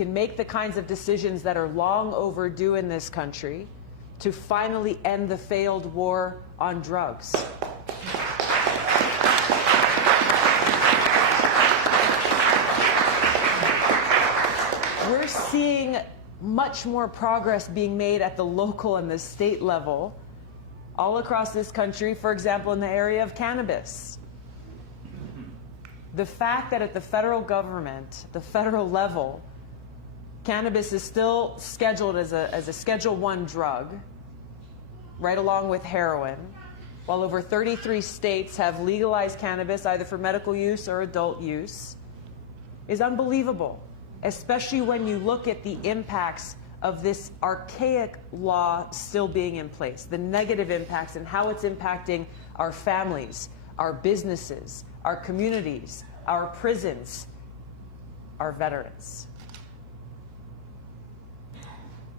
can make the kinds of decisions that are long overdue in this country to finally end the failed war on drugs. We're seeing much more progress being made at the local and the state level all across this country, for example, in the area of cannabis. The fact that at the federal government, the federal level, cannabis is still scheduled as a Schedule I drug, right along with heroin, while over 33 states have legalized cannabis either for medical use or adult use, is unbelievable, especially when you look at the impacts of this archaic law still being in place, the negative impacts and how it's impacting our families, our businesses, our communities, our prisons, our veterans.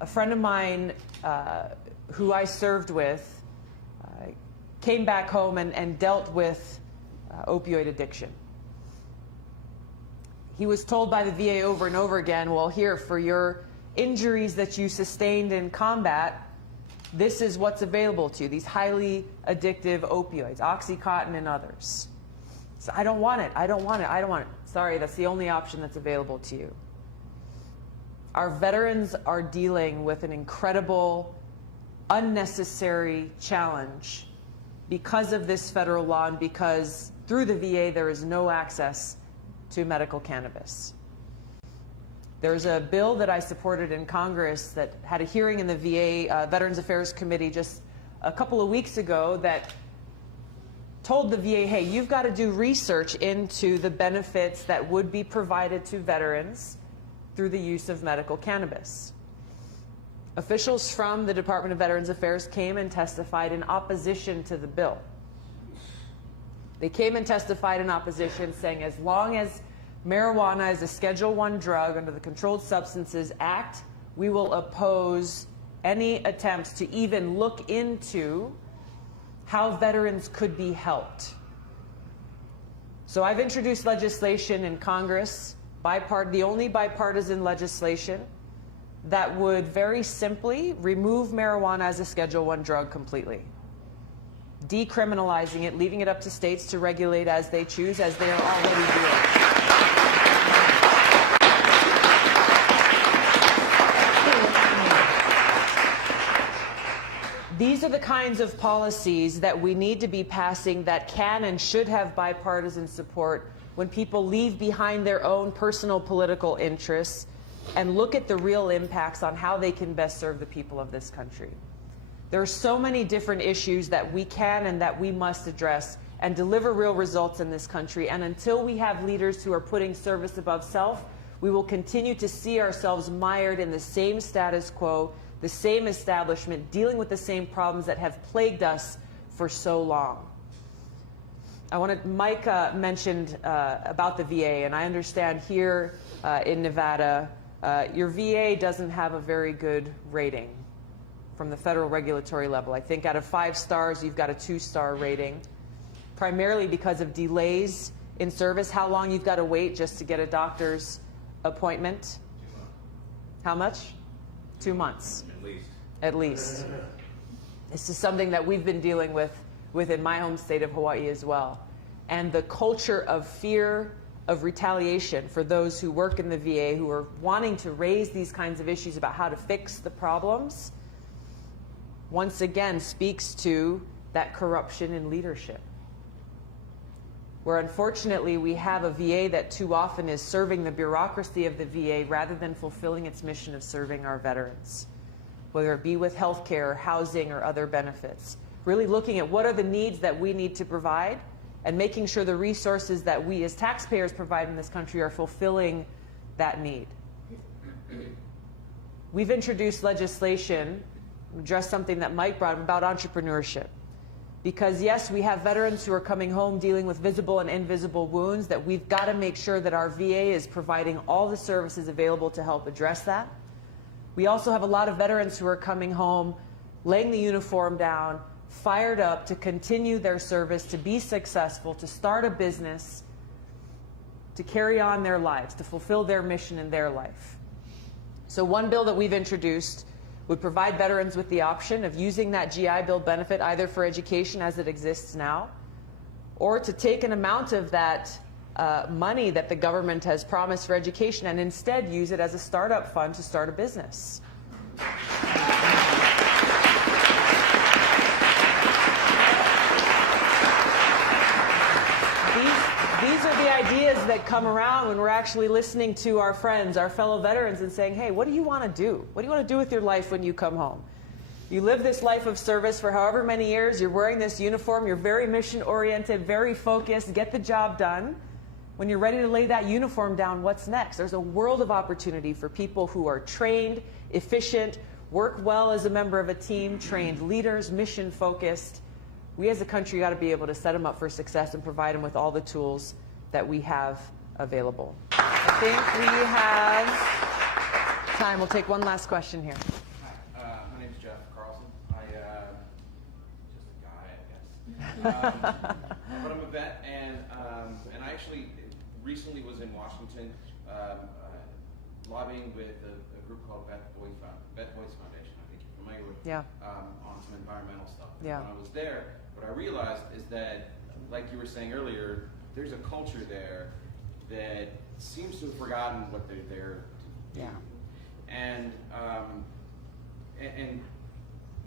A friend of mine who I served with came back home and dealt with opioid addiction. He was told by the VA over and over again, well, here, for your injuries that you sustained in combat, this is what's available to you, these highly addictive opioids, Oxycontin and others. So I don't want it, I don't want it, I don't want it. Sorry, that's the only option that's available to you. Our veterans are dealing with an incredible, unnecessary challenge because of this federal law and because through the VA there is no access to medical cannabis. There's a bill that I supported in Congress that had a hearing in the VA Veterans Affairs Committee just a couple of weeks ago that told the VA, hey, you've got to do research into the benefits that would be provided to veterans through the use of medical cannabis. Officials from the Department of Veterans Affairs came and testified in opposition to the bill. They came and testified in opposition, saying as long as marijuana is a Schedule I drug under the Controlled Substances Act, we will oppose any attempts to even look into how veterans could be helped. So I've introduced legislation in Congress, the only bipartisan legislation that would very simply remove marijuana as a Schedule I drug completely. Decriminalizing it, leaving it up to states to regulate as they choose, as they are already doing. These are the kinds of policies that we need to be passing that can and should have bipartisan support when people leave behind their own personal political interests and look at the real impacts on how they can best serve the people of this country. There are so many different issues that we can and that we must address and deliver real results in this country. And until we have leaders who are putting service above self, we will continue to see ourselves mired in the same status quo, the same establishment, dealing with the same problems that have plagued us for so long. Mike mentioned about the VA, and I understand here in Nevada, your VA doesn't have a very good rating from the federal regulatory level. I think out of 5 stars, you've got a 2-star rating, primarily because of delays in service, how long you've got to wait just to get a doctor's appointment. How much? 2 months. At least. This is something that we've been dealing with in my home state of Hawaii as well. And the culture of fear, of retaliation for those who work in the VA, who are wanting to raise these kinds of issues about how to fix the problems, once again speaks to that corruption in leadership. Where unfortunately we have a VA that too often is serving the bureaucracy of the VA rather than fulfilling its mission of serving our veterans, whether it be with health care, housing, or other benefits. Really looking at what are the needs that we need to provide and making sure the resources that we as taxpayers provide in this country are fulfilling that need. We've introduced legislation, address something that Mike brought up about entrepreneurship. Because yes, we have veterans who are coming home dealing with visible and invisible wounds that we've got to make sure that our VA is providing all the services available to help address that. We also have a lot of veterans who are coming home, laying the uniform down, fired up to continue their service, to be successful, to start a business, to carry on their lives, to fulfill their mission in their life. So one bill that we've introduced would provide veterans with the option of using that GI Bill benefit either for education as it exists now, or to take an amount of that money that the government has promised for education and instead use it as a startup fund to start a business. These are the ideas that come around when we're actually listening to our friends, our fellow veterans, and saying, hey, what do you want to do? What do you want to do with your life when you come home? You live this life of service for however many years, you're wearing this uniform, you're very mission-oriented, very focused, get the job done. When you're ready to lay that uniform down, what's next? There's a world of opportunity for people who are trained, efficient, work well as a member of a team, trained leaders, mission-focused. We as a country got to be able to set them up for success and provide them with all the tools that we have available. I think we have time. We'll take one last question here. Hi, my name is Jeff Carlson. Just a guy, I guess. But I'm a vet, and I actually recently was in Washington lobbying with a group called Vet Voice Foundation. I think you're familiar with, on some environmental stuff. Yeah. When I was there, what I realized is that, like you were saying earlier, there's a culture there that seems to have forgotten what they're there to do. Yeah. And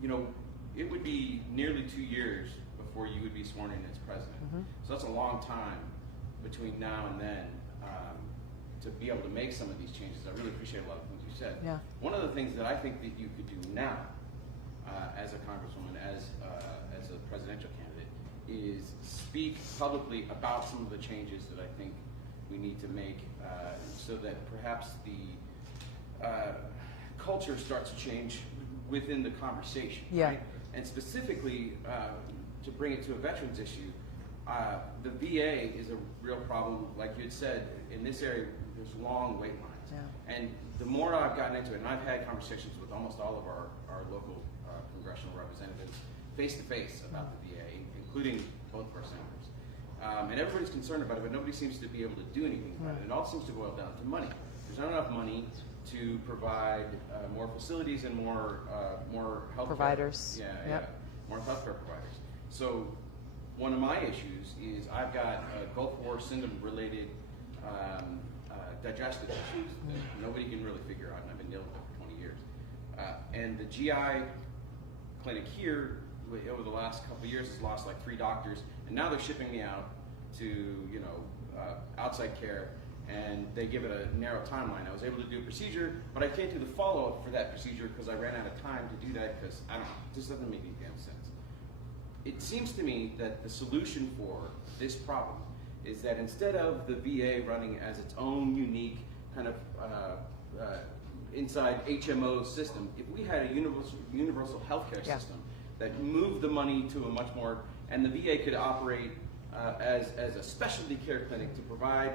you know, it would be nearly 2 years before you would be sworn in as president. Mm-hmm. So that's a long time between now and then to be able to make some of these changes. I really appreciate a lot of things you said. Yeah. One of the things that I think that you could do now as a congresswoman, as a presidential candidate, is speak publicly about some of the changes that I think we need to make so that perhaps the culture starts to change within the conversation. Yeah. Right? And specifically, to bring it to a veterans issue, the VA is a real problem. Like you had said, in this area, there's long wait lines. Yeah. And the more I've gotten into it, and I've had conversations with almost all of our local congressional representatives face-to-face about the VA, including both of our senators. And everybody's concerned about it, but nobody seems to be able to do anything about it. It all seems to boil down to money. There's not enough money to provide more facilities and more health Providers. More healthcare providers. So one of my issues is I've got Gulf War syndrome-related digestive issues that nobody can really figure out, and I've been dealing with it for 20 years. And the GI clinic here, over the last couple of years, has lost like 3 doctors, and now they're shipping me out to outside care, and they give it a narrow timeline. I was able to do a procedure, but I can't do the follow-up for that procedure because I ran out of time to do that because, I don't know, it just doesn't make any damn sense. It seems to me that the solution for this problem is that instead of the VA running as its own unique kind of inside HMO system, if we had a universal healthcare system that moved the money to a much more, and the VA could operate as a specialty care clinic to provide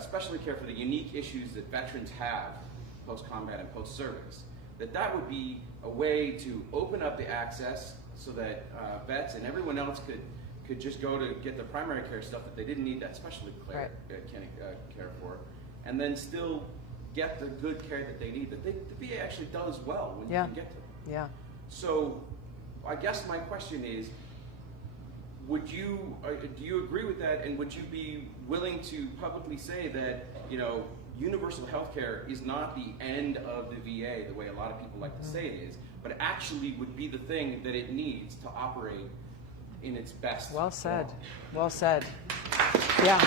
specialty care for the unique issues that veterans have post-combat and post-service, that would be a way to open up the access so that vets and everyone else could just go to get the primary care stuff that they didn't need that specialty care for, and then still get the good care that they need, that the VA actually does well when you can get to it. Yeah. So I guess my question is, do you agree with that, and would you be willing to publicly say that universal health care is not the end of the VA the way a lot of people like to say it is, but it actually would be the thing that it needs to operate in its best Well said. form? Well said. Yeah.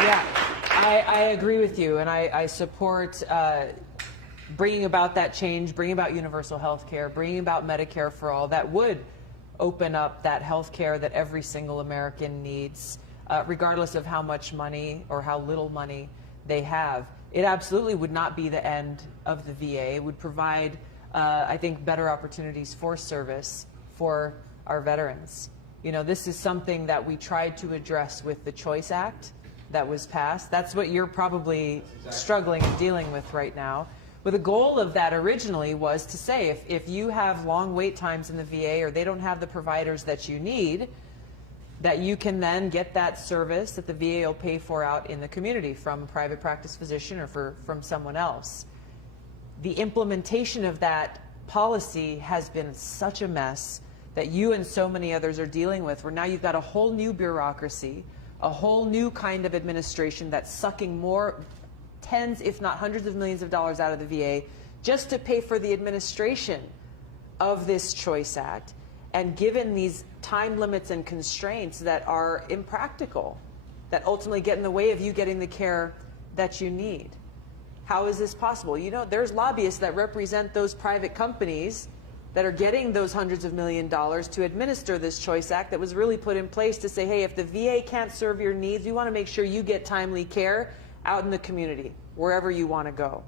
Yeah, I agree with you, and I support bringing about that change, bringing about universal health care, bringing about Medicare for all. That would open up that health care that every single American needs, regardless of how much money or how little money they have. It absolutely would not be the end of the VA. It would provide, I think, better opportunities for service for our veterans. This is something that we tried to address with the Choice Act that was passed. That's what you're probably struggling and dealing with right now. But the goal of that originally was to say, if you have long wait times in the VA or they don't have the providers that you need, that you can then get that service that the VA will pay for out in the community from a private practice physician or from someone else. The implementation of that policy has been such a mess that you and so many others are dealing with, where now you've got a whole new bureaucracy, a whole new kind of administration that's sucking more tens, if not hundreds of millions of dollars out of the VA just to pay for the administration of this Choice Act, and given these time limits and constraints that are impractical, that ultimately get in the way of you getting the care that you need. How is this possible? You know, there's lobbyists that represent those private companies that are getting those hundreds of millions of dollars to administer this Choice Act that was really put in place to say, hey, if the VA can't serve your needs, we want to make sure you get timely care out in the community, wherever you want to go.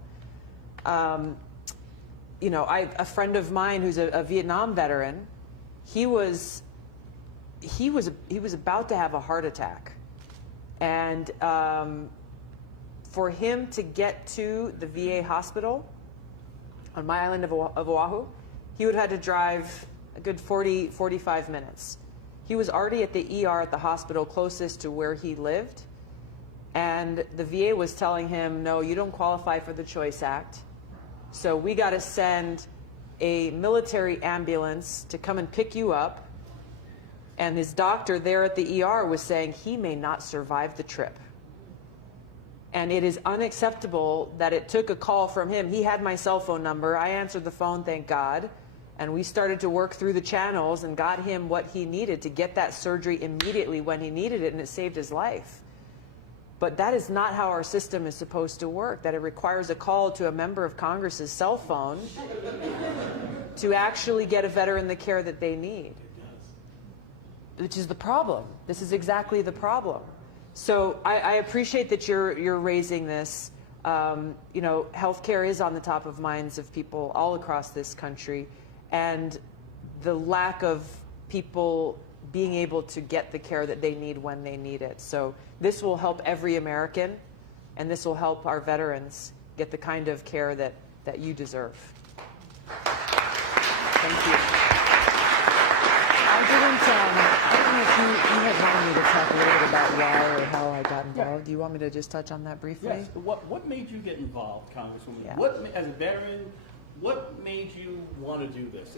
You know, a friend of mine who's a Vietnam veteran, he was about to have a heart attack, and for him to get to the VA hospital on my island of Oahu, he would have had to drive a good 45 minutes. He was already at the ER at the hospital closest to where he lived, and the VA was telling him, no, you don't qualify for the Choice Act, so we got to send a military ambulance to come and pick you up. And his doctor there at the ER was saying he may not survive the trip. And it is unacceptable that it took a call from him. He had my cell phone number. I answered the phone, thank God. And we started to work through the channels and got him what he needed to get that surgery immediately when he needed it, and it saved his life. But that is not how our system is supposed to work, that it requires a call to a member of Congress's cell phone to actually get a veteran the care that they need. Which is the problem. This is exactly the problem. So I appreciate that you're raising this. You know, healthcare is on the top of minds of people all across this country, and the lack of people being able to get the care that they need when they need it. So this will help every American, and this will help our veterans get the kind of care that you deserve. Thank you. I don't know if you had wanted me to talk a little bit about why or how I got involved. Yeah. Do you want me to just touch on that briefly? Yes. What made you get involved, Congresswoman? Yeah. What, as a veteran, what made you want to do this?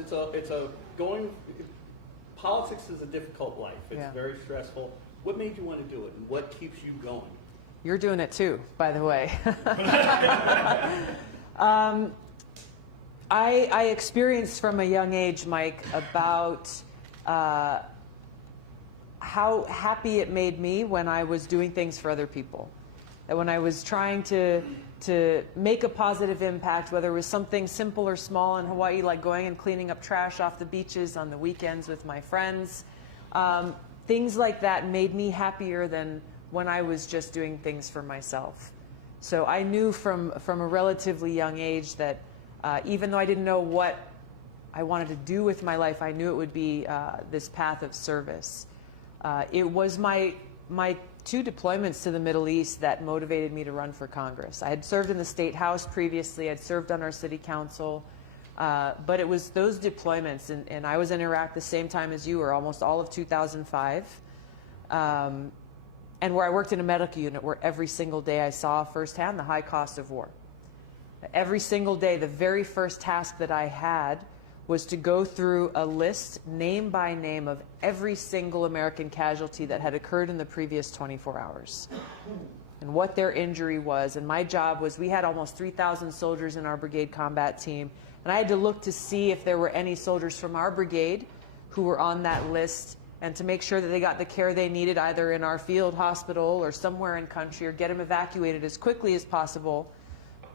Politics is a difficult life. It's very stressful. What made you want to do it, and what keeps you going? You're doing it too, by the way. I experienced from a young age, Mike, about how happy it made me when I was doing things for other people. That when I was trying to make a positive impact, whether it was something simple or small in Hawaii, like going and cleaning up trash off the beaches on the weekends with my friends, things like that made me happier than when I was just doing things for myself. So I knew from a relatively young age that even though I didn't know what I wanted to do with my life, I knew it would be this path of service. It was my 2 deployments to the Middle East that motivated me to run for Congress. I had served in the State House previously. I'd served on our city council. But it was those deployments, and I was in Iraq the same time as you were, almost all of 2005, and where I worked in a medical unit where every single day I saw firsthand the high cost of war. Every single day, the very first task that I had was to go through a list, name by name, of every single American casualty that had occurred in the previous 24 hours and what their injury was. And my job was, we had almost 3,000 soldiers in our brigade combat team, and I had to look to see if there were any soldiers from our brigade who were on that list, and to make sure that they got the care they needed either in our field hospital or somewhere in country, or get them evacuated as quickly as possible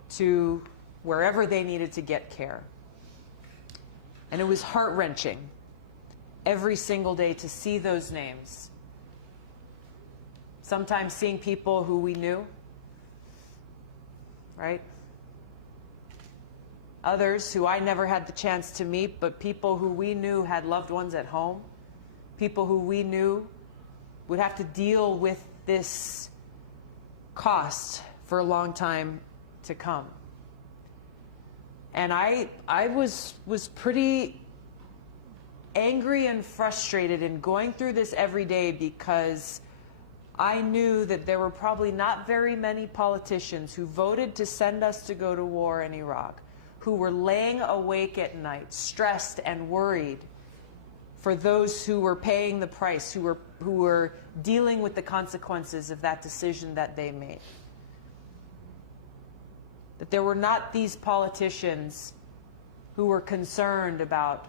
to wherever they needed to get care. And it was heart-wrenching every single day to see those names. Sometimes seeing people who we knew, right? Others who I never had the chance to meet, but people who we knew had loved ones at home. People who we knew would have to deal with this cost for a long time to come. And I was pretty angry and frustrated in going through this every day because I knew that there were probably not very many politicians who voted to send us to go to war in Iraq, who were laying awake at night, stressed and worried for those who were paying the price, who were dealing with the consequences of that decision that they made. That there were not these politicians who were concerned about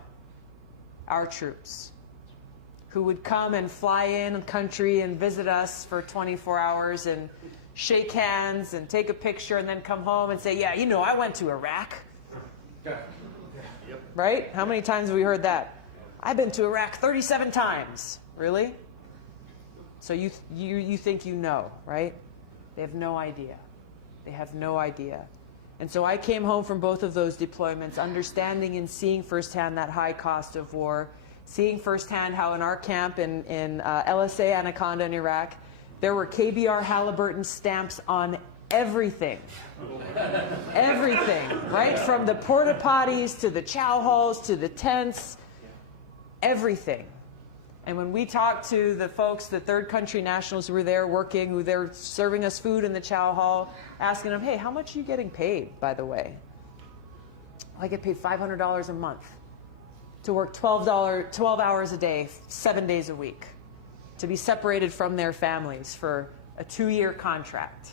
our troops, who would come and fly in the country and visit us for 24 hours and shake hands and take a picture and then come home and say, yeah, you know, I went to Iraq. Right? How many times have we heard that? I've been to Iraq 37 times. Really? So you think you know, right? They have no idea. They have no idea. And so I came home from both of those deployments, understanding and seeing firsthand that high cost of war, seeing firsthand how in our camp in LSA Anaconda in Iraq, there were KBR Halliburton stamps on everything. Everything, right? From the porta potties to the chow halls to the tents, everything. And when we talked to the folks, the third country nationals who were there working, who they're serving us food in the chow hall, asking them, hey, how much are you getting paid, by the way? I get paid $500 a month to work 12 hours a day, 7 days a week, to be separated from their families for a 2-year contract.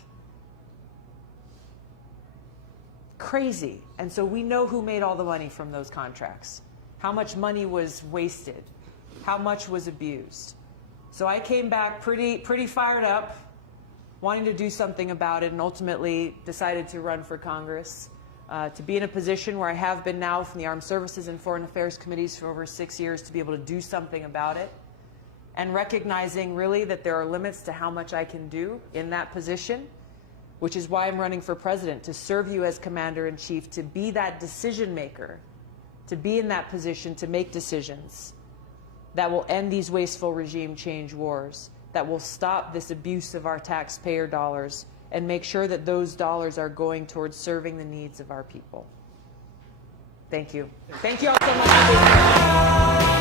Crazy. And so we know who made all the money from those contracts, how much money was wasted, how much was abused. So I came back pretty fired up, wanting to do something about it, and ultimately decided to run for Congress, to be in a position where I have been now from the Armed Services and Foreign Affairs Committees for over 6 years, to be able to do something about it, and recognizing really that there are limits to how much I can do in that position, which is why I'm running for president, to serve you as commander-in-chief, to be that decision maker, to be in that position to make decisions that will end these wasteful regime change wars, that will stop this abuse of our taxpayer dollars and make sure that those dollars are going towards serving the needs of our people. Thank you. Thank you all so much for being here.